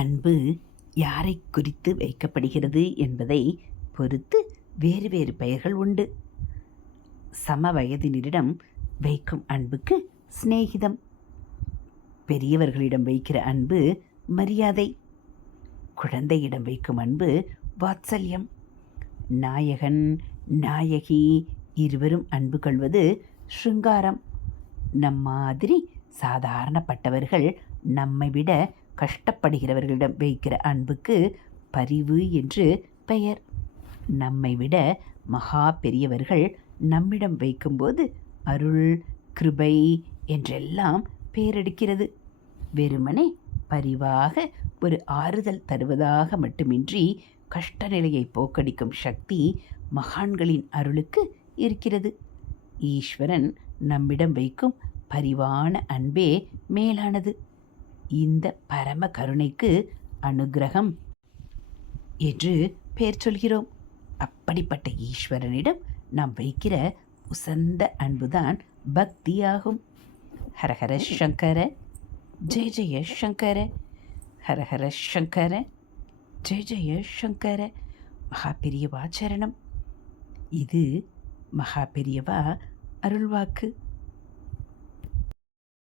அன்பு யாரை குறித்து வைக்கப்படுகிறது என்பதை பொறுத்து வேறு வேறு பெயர்கள் உண்டு. சம வயதினரிடம் வைக்கும் அன்புக்கு சிநேகிதம், பெரியவர்களிடம் வைக்கிற அன்பு மரியாதை, குழந்தையிடம் வைக்கும் அன்பு வாத்சல்யம், நாயகன் நாயகி இருவரும் அன்பு கொள்வது ஸ்ருங்காரம். நம் மாதிரி சாதாரணப்பட்டவர்கள் நம்மை விட கஷ்டப்படுகிறவர்களிடம் வைக்கிற அன்புக்கு பரிவு என்று பெயர். நம்மை விட மகா பெரியவர்கள் நம்மிடம் வைக்கும்போது அருள், கிருபை என்றெல்லாம் பெயரெடுக்கிறது. வெறுமனே பரிவாக ஒரு ஆறுதல் தருவதாக மட்டுமின்றி கஷ்ட நிலையை போக்கடிக்கும் சக்தி மகான்களின் அருளுக்கு இருக்கிறது. ஈஸ்வரன் நம்மிடம் வைக்கும் பரிவான அன்பே மேலானது. இந்த பரம கருணைக்கு அனுக்கிரகம் என்று பெயர் சொல்கிறோம். அப்படிப்பட்ட ஈஸ்வரனிடம் நாம் வைக்கிற உசந்த அன்புதான் பக்தியாகும். ஹரஹர சங்கர, ஜெய ஜெய சங்கர, ஹரஹர சங்கர, ஜெய ஜெய சங்கர. மகா பெரியவா சரணம். இது மகா பெரியவா அருள்வாக்கு.